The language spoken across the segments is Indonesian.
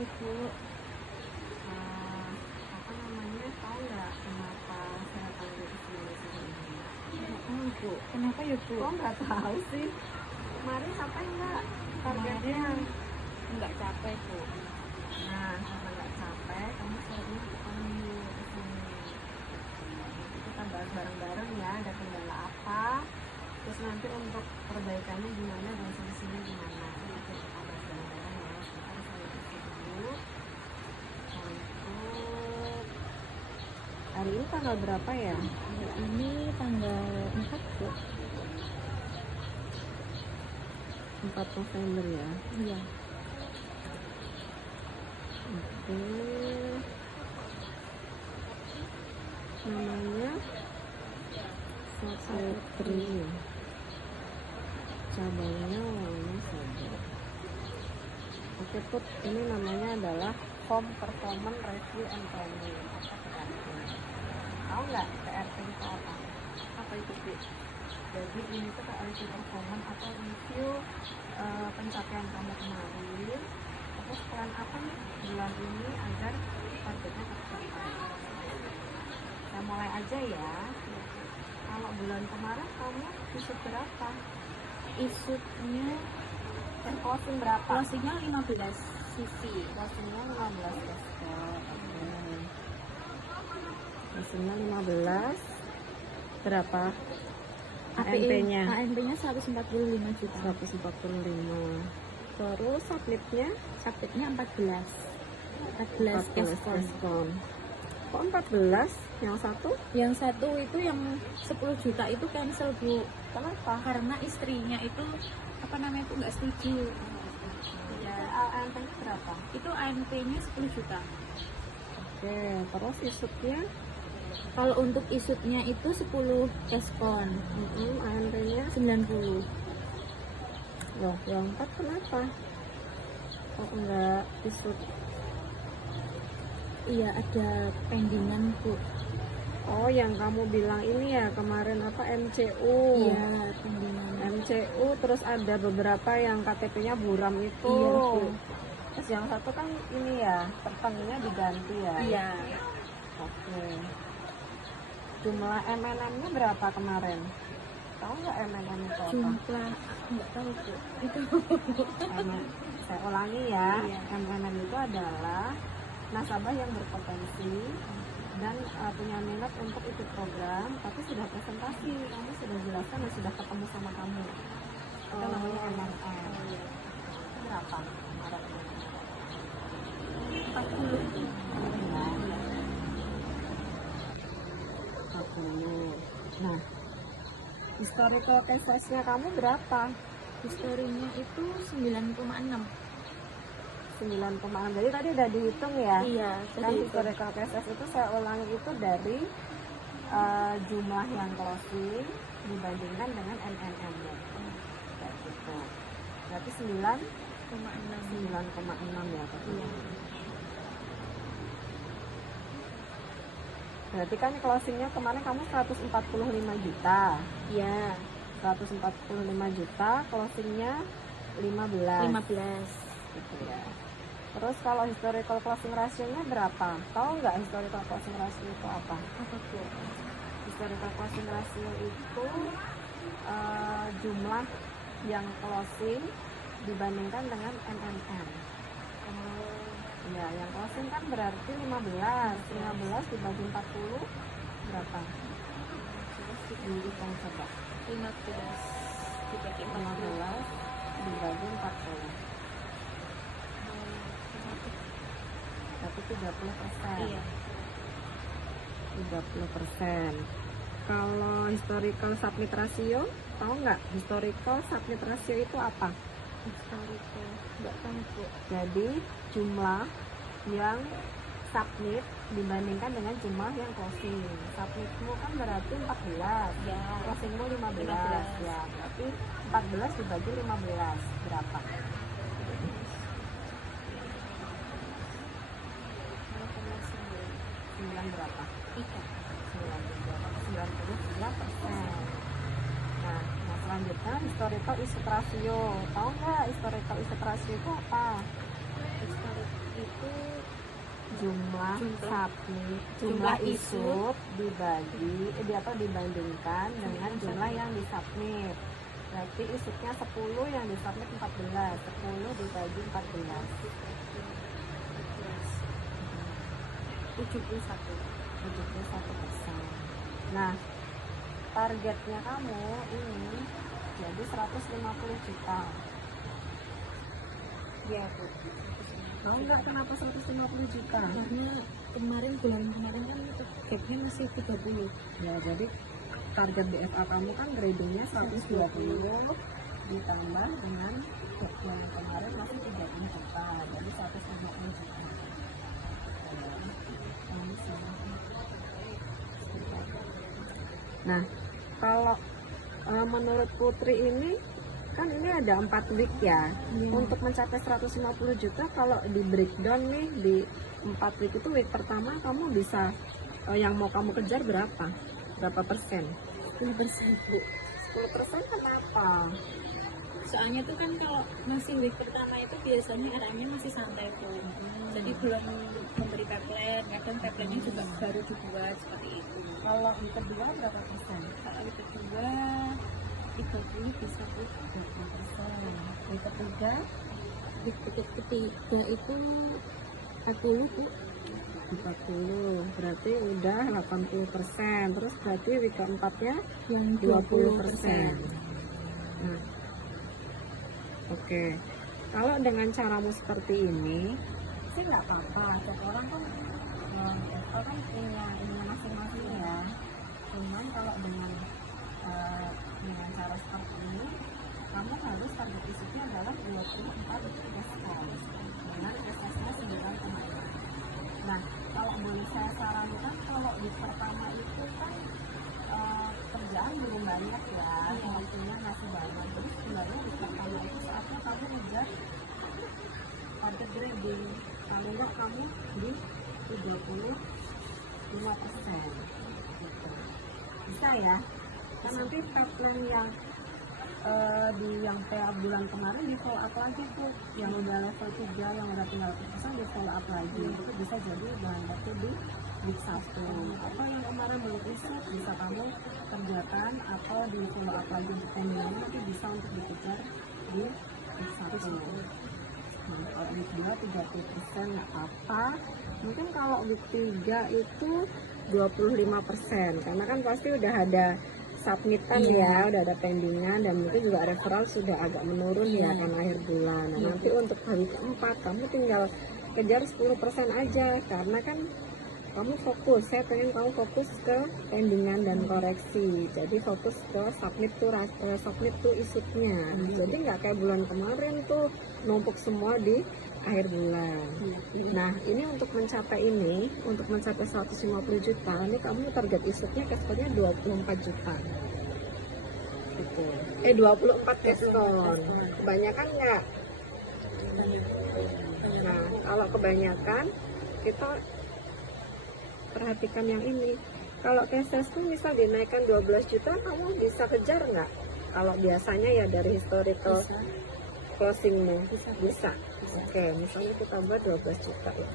Ibu? Apa namanya, tahu nggak kenapa saya panggil ke sini hari ini? Oh, Bu. Kenapa ya, Bu? Kok nggak tahu sih? Kemarin capek nggak targetnya? Nggak capek, Bu. Nah, karena nggak capek, kamu seharusnya aku panggil ke sini. Nanti kita bahas bareng-bareng ya, ada kendala apa, terus nanti untuk perbaikannya gimana dan solusinya gimana. Nanti kita bahas bareng-bareng ya. Sebentar saya isi dulu. Untuk hari ini tanggal berapa ya? Ini tanggal 4, Bu. 4 November ya. Iya. Oke. Namanya Saputri. Cabangnya Wangi Saja. Oke Put, ini namanya adalah Home Performance Review and Training atau PRT. Tahu nggak PRT itu apa? Apa itu, Bu? Jadi ini tuh PRT performance atau review pencapaian kamu kemarin. Terus plan apa nih bulan ini agar targetnya tercapai. Saya mulai aja ya. Kalau bulan kemarin kamu isut berapa? Isutnya Closing berapa? closingnya 15 cc. Closingnya 15 pascal. Closingnya 15. Berapa? ANP-nya? ANP-nya 145 juta. 145. Terus submitnya? Submitnya 14 cash Cashcon. Kok 14? Yang satu? Yang satu itu yang 10 juta itu cancel, Bu. Kenapa? Karena istrinya itu apa namanya itu nggak setuju. Ya, ANP-nya berapa? itu ANP-nya 10 juta. Oke, terus isutnya? Kalau untuk isutnya itu 10 cashcon. ANP-nya? 90. Loh, yang 4 kenapa? Kok enggak isut? Iya, ada pendingan, Bu. Oh, yang kamu bilang ini ya kemarin apa MCU? Iya, pendingan. MCU, terus ada beberapa yang KTP-nya buram itu. Iya, Bu. Terus yang satu kan ini ya, tertengahnya diganti ya. Iya. Oke. Jumlah MNM-nya berapa kemarin? Tahu nggak MNM itu apa? Jumlah nggak tahu, Bu. Itu Saya ulangi ya. Iya. MNM itu adalah nasabah yang berpotensi dan punya minat untuk ikut program, tapi sudah presentasi, kamu sudah jelaskan dan sudah ketemu sama kamu. Itu namanya MNM. Itu berapa? 40. 40. Nah, historical cash flow-nya kamu berapa? Historinya itu 9,6. 9,6. Jadi tadi udah dihitung ya? Iya, Kan jadi historical cash flow itu saya ulangi itu dari jumlah yang closing dibandingkan dengan MNM-nya. Kayak gitu. Berarti 9,6 ya. Iya. Berarti kan closingnya kemarin kamu 145 juta. Iya. 145 juta, closingnya 15. 15. Gitu ya. Terus kalau historical closing ratio-nya berapa? Tahu nggak historical closing ratio itu apa? Apa, Bu? Historical closing ratio itu jumlah yang closing dibandingkan dengan MNM. Ya, yang closing kan berarti 15. 15 dibagi 40 berapa? Dihitung coba. 15 dibagi 40. 15 dibagi 40. Berarti 30%. Iya. 30%. Kalau historical submit ratio, tahu nggak historical submit ratio itu apa? Historical nggak tahu, Bu. Jadi jumlah yang submit dibandingkan dengan jumlah yang closing. Submitmu kan berarti 14, Ya. closingmu 15. Ya, berarti 14 dibagi 15 berapa? 9 berapa? 93%. Nah, selanjutnya historical isut ratio. Tahu nggak historical isut ratio itu apa? itu Jumlah Jumlah- submit, jumlah jumlah isut dibandingkan dengan jumlah yang disubmit. Berarti isutnya 10, yang disubmit 14. 10 dibagi 14. 71. 71%. Nah, targetnya kamu ini jadi 150 juta. Ya Bu. Mau nggak kenapa 150 juta? Karena bulan kemarin kan gapnya masih 30. Ya, jadi target BFA kamu kan gradingnya 120 ditambah dengan yang kemarin masih 30 juta, jadi 150 juta. Nah, kalau menurut Putri ini kan ini ada 4 week ya. Untuk mencapai 150 juta, kalau di breakdown nih di 4 week itu, week pertama kamu bisa yang mau kamu kejar berapa persen? 10% Bu. 10% kenapa? Soalnya tuh kan kalau masih week pertama itu biasanya arahnya masih santai tuh. Jadi belum memberi pipeline, kadang pipeline-nya juga baru dibuat seperti itu. Kalau week kedua berapa persen? Kalau week kedua 30 bisa Bu. 20%. Week ketiga Week ketiga itu 40 Bu. 40, berarti udah 80%. Terus berarti week keempatnya Yang 20%. Nah, oke. Kalau dengan caramu seperti ini sih nggak apa-apa. Setiap orang kan punya ini masing-masing ya. Cuman kalau dengan cara seperti ini, kamu harus target isutnya adalah 24 deskal dengan SSnya 9,5. Nah, kalau boleh saya sarankan, kalau di pertama itu kan kerjaan belum banyak ya, waktunya masih banyak. Jadi sebenarnya di pertama itu saatnya kamu ngejar target grading. Kalau enggak kamu di 35%. Gitu. Bisa ya? Kan nanti pipeline yang yang kayak bulan kemarin di follow up lagi tuh, yang udah level 3, yang udah tinggal kepesan di follow up lagi. Itu bisa jadi bahan baku di week 1. Atau yang kemarin belum bisa kamu kerjakan atau di follow up lagi untuk pemilihannya, nanti bisa untuk dikejar di week 1. Kalau week 2 30% nggak apa-apa. Mungkin kalau week 3 itu 25%, karena kan pasti udah ada submitan ya, udah ada pendingan, dan mungkin juga referral sudah agak menurun ya kan akhir bulan. Nah, nanti untuk hari keempat kamu tinggal kejar 10% aja, karena kan kamu fokus, saya pengen kamu fokus ke pendingan dan koreksi. Jadi fokus ke submit tuh isutnya. Jadi nggak kayak bulan kemarin tuh numpuk semua di akhir bulan. Nah, ini untuk mencapai 150 juta, ini kamu target isutnya cashflow-nya 24 juta. Gitu. 24 diskon. Kebanyakan nggak? Nah, kalau kebanyakan, kita perhatikan yang ini. Kalau cash tuh misal dinaikkan 12 juta, kamu bisa kejar nggak? Kalau biasanya ya dari historical closingmu bisa. Oke, misalnya kita buat 12 juta ya.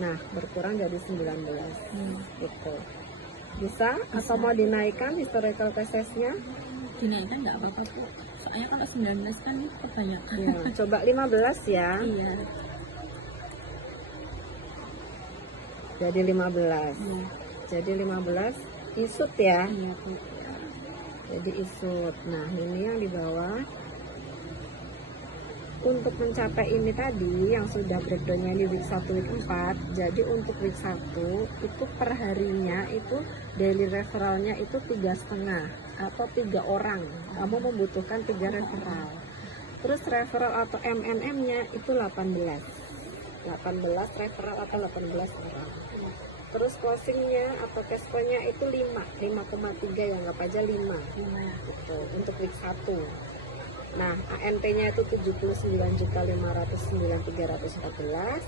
Nah, berkurang jadi 19 gitu. Bisa? Atau mau dinaikkan historical cash-nya? Dinaikkan nggak apa-apa Bu. Soalnya kalau 19 kan kebanyakan. Ya, coba 15 ya. Iya. Jadi 15. Jadi 15 isut ya. Iya Bu. Jadi isut. Nah, ini yang di bawah. Untuk mencapai ini tadi yang sudah breakdownnya di week 1, week 4. Jadi untuk week 1 itu per harinya itu daily referralnya itu 3,5 atau 3 orang. Kamu membutuhkan 3 referral. Terus referral atau MNM-nya itu 18 referral atau 18 orang. Terus closingnya atau cash flow-nya itu 5,3, ya anggap aja 5 gitu, untuk week 1. Nah, ANP-nya itu 79.509.314.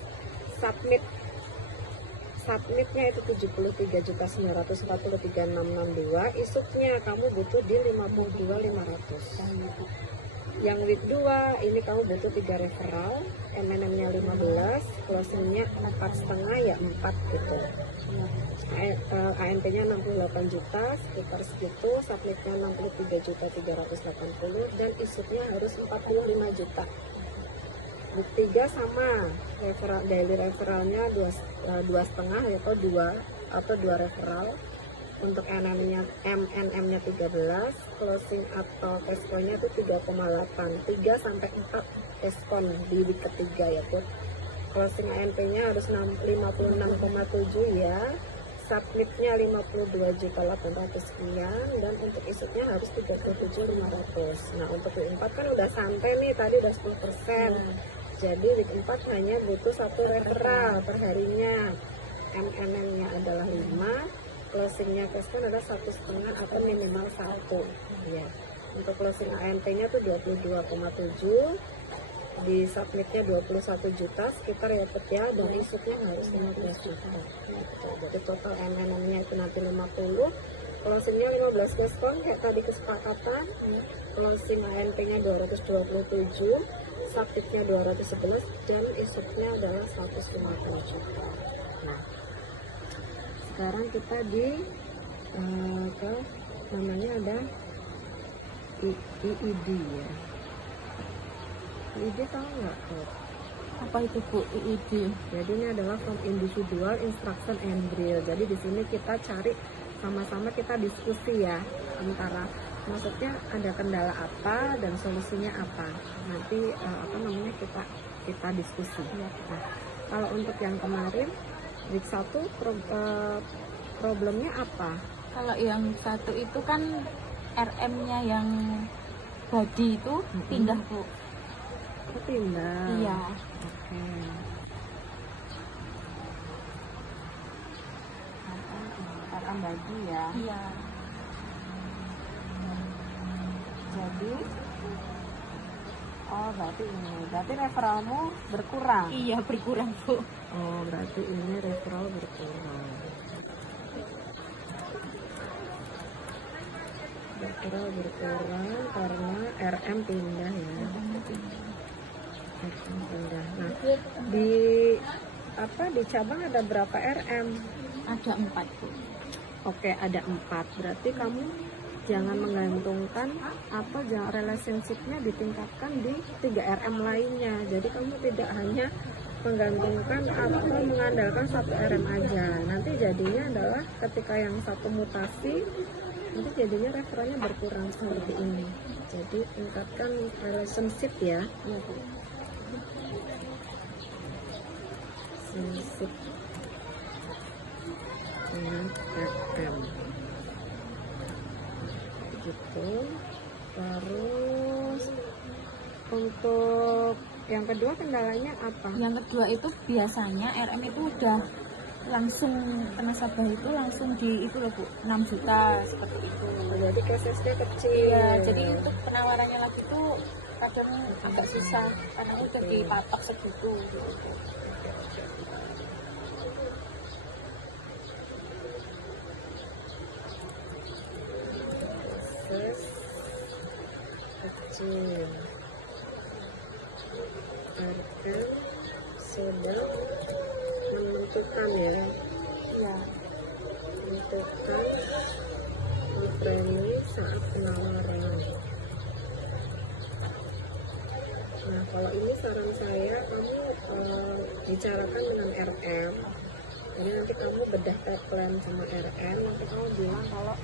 Submitnya itu 73.943.662. Isutnya kamu butuh di 52.500. Yang week 2 ini kamu butuh 3 referral, MNM-nya 15, closing-nya 4,5 ya 4 gitu. ANP-nya 68 juta, sekitar segitu, submit-nya 63.380 dan isutnya harus 45 juta. Book 3 sama, daily referralnya 2,5 yaitu 2 referral. Untuk MNM-nya 13, closing atau cashflow-nya itu 3,8, 3 sampai 4 diskon di week ketiga ya Put. Closing ANP-nya harus 56,7 ya. Submit-nya 52.800 sekian dan untuk isutnya harus 37.500. Nah, untuk week 4 kan udah santai nih, tadi udah 10%. Jadi week 4 hanya butuh 1 referral per harinya. MNM-nya adalah 5, closingnya cashflow adalah 1,5 atau minimal 1 ya. Untuk closing ANP-nya tuh 22,7, di submitnya 21 juta sekitar ya Put ya, dan isutnya harus 15 juta gitu. Jadi total MNM-nya itu nanti 50, closingnya 15 diskon kayak tadi kesepakatan. Closing ANP-nya 227, submitnya 211 dan isutnya adalah 150 juta. Nah, sekarang kita di namanya ada IID ya. IID tahu nggak Put? Apa itu Bu IID? Jadi ini adalah from individual instruction and drill. Jadi di sini kita cari sama-sama, kita diskusi ya, antara maksudnya ada kendala apa dan solusinya apa. Nanti kita diskusi. Nah, kalau untuk yang kemarin week 1 problemnya apa? Kalau yang satu itu kan RM-nya yang body itu pindah Bu. Pindah. Iya. Oke. RM bagi ya. Iya. Jadi berarti referralmu berkurang. Iya berkurang Bu. Oh, berarti ini referral berkurang. Referral berkurang karena RM pindah ya. RM pindah. Nah, di cabang ada berapa RM? Ada 4 Bu. Oke, ada 4. Berarti kamu jangan menggantungkan relationship-nya ditingkatkan di 3 RM lainnya. Jadi kamu tidak hanya menggantungkan atau mengandalkan 1 RM aja. Nanti jadinya adalah ketika yang satu mutasi, nanti jadinya referennya berkurang seperti ini. Jadi tingkatkan relationship ya. Relationship dengan RM gitu. Terus untuk yang kedua kendalanya apa? Yang kedua itu biasanya RM itu udah langsung ke nasabah itu langsung di itu loh Bu, 6 juta seperti itu. Jadi casesnya kecil. Iya, jadi untuk penawarannya lagi tuh kadang agak susah karena udah dipatok segitu gitu. Cases kecil. RM sedang menentukan ya. Iya. Menentukan premi saat penawaran. Nah, kalau ini saran saya, kamu bicarakan dengan RM. Jadi nanti kamu bedah plan sama RM. Nanti kamu bilang kalau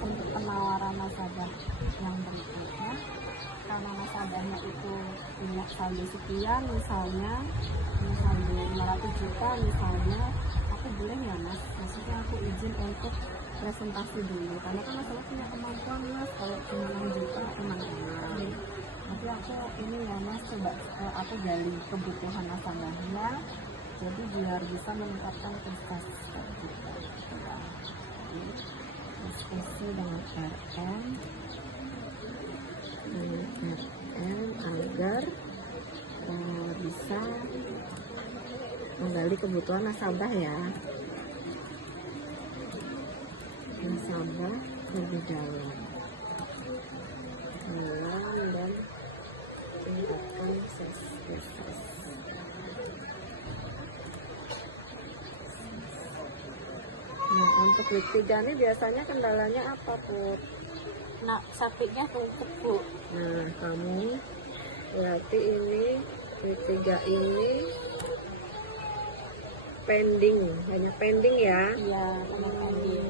Untuk penawaran nasabah yang berikutnya, karena nasabahnya itu punya saldo sekian, misalnya saldo 500 juta misalnya, aku boleh ya Mas, maksudnya aku izin untuk presentasi dulu, karena kan nasabah punya kemampuan Mas, kalau cuma 6 juta teman-teman. Nanti aku ini ya Mas, coba aku gali kebutuhan nasabahnya, jadi biar bisa meningkatkan prestasi kita. diskusi dengan RM agar bisa menggali kebutuhan nasabah ya, nasabah lebih dalam untuk week 3 ini biasanya kendalanya apa, Put? Nah, submitnya tumpuk Bu. Nah, kamu berarti ini week 3 ini pending, hanya pending ya. Iya, sama pending.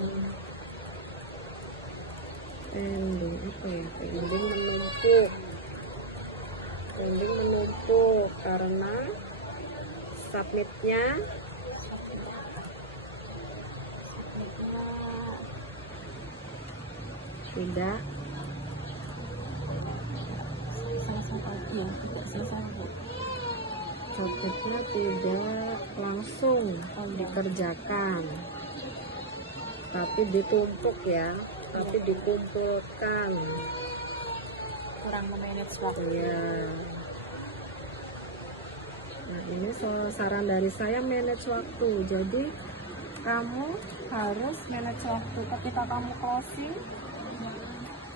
Pending apa ya? Pending menumpuk karena submitnya tidak Selesai pagi ya, tidak selesai Bu. submitnya tidak langsung dikerjakan, tapi ditumpuk ya, tapi dikumpulkan. Kurang memanage waktu. Ya. Nah, ini saran dari saya, manage waktu. Jadi kamu harus manage waktu. Ketika kamu closing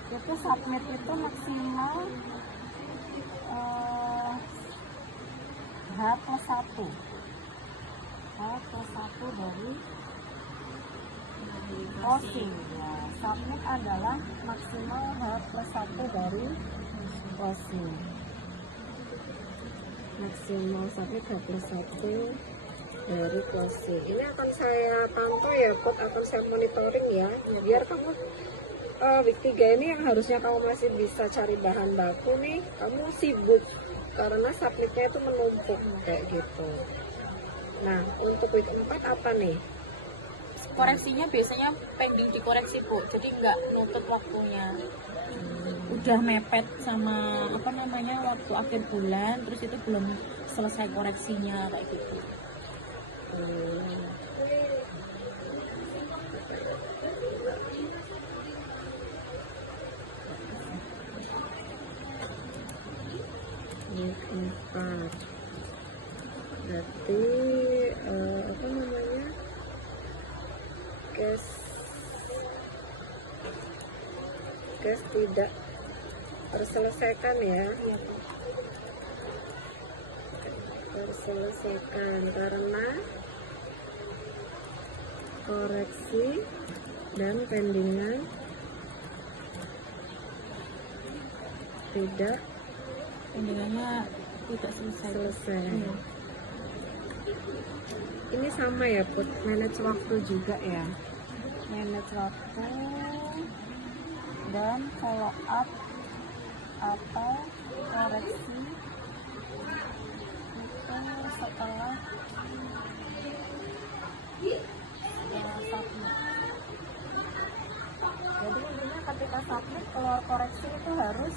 itu submit itu maksimal H+1 dari closing ya. Submit adalah maksimal H+1 dari closing. Maksimal submit H+1 dari closing. Ini akan saya pantau ya, Put, akan saya monitoring ya. Biar kamu week 3 ini yang harusnya kamu masih bisa cari bahan baku nih, kamu sibuk karena submitnya itu menumpuk kayak gitu. Nah, untuk week 4 apa nih? Koreksinya biasanya pending dikoreksi Bu, jadi nggak nutup waktunya. Udah mepet sama apa namanya waktu akhir bulan, terus itu belum selesai koreksinya kayak gitu. Week 4 berarti apa namanya, case tidak terselesaikan ya. Iya Bu. Terselesaikan karena koreksi dan pendingan tidak Pendingannya tidak selesai. Iya. Ini sama ya, Put, manage waktu juga ya, manage waktu dan follow up atau koreksi itu setelah submit. Jadi intinya ketika submit keluar koreksi itu harus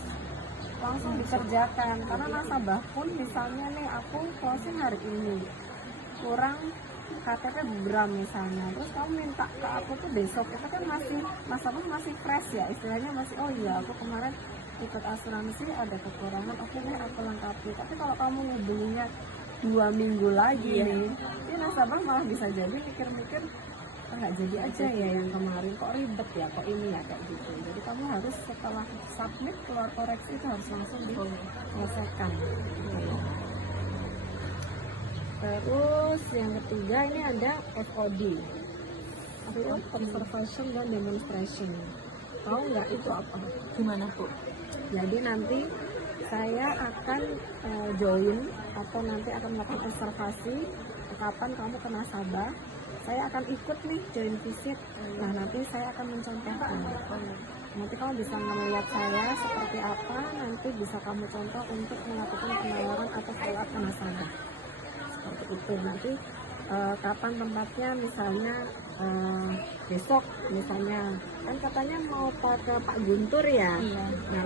langsung dikerjakan, karena nasabah pun misalnya nih aku closing hari ini kurang KTP gram misalnya, terus kamu minta ke aku tuh besok, itu kan masih nasabah masih fresh ya, istilahnya masih oh iya aku kemarin ikut asuransi ada kekurangan, oke deh aku lengkapi. Tapi kalau kamu ngubunginya 2 minggu lagi nih, ini nasabah malah bisa jadi mikir-mikir nggak jadi aja ya yang kemarin, kok ribet ya, kok ini ya, kayak gitu. Jadi kamu harus setelah submit keluar koreksi itu harus langsung diselesaikan. Terus yang ketiga ini ada FOD, Field Observation dan Demonstration. Tahu nggak itu apa? Gimana Bu? Jadi nanti saya akan join atau nanti akan melakukan observasi kapan kamu ke nasabah. Saya akan ikut nih join visit. Nah, nanti saya akan mencontohkan. Nanti kamu bisa melihat saya seperti apa, nanti bisa kamu contoh untuk melakukan penawaran atau follow up ke nasabah. Seperti itu. Nanti kapan tempatnya, misalnya besok misalnya. Kan katanya mau ke Pak Guntur ya. Iya. Nah,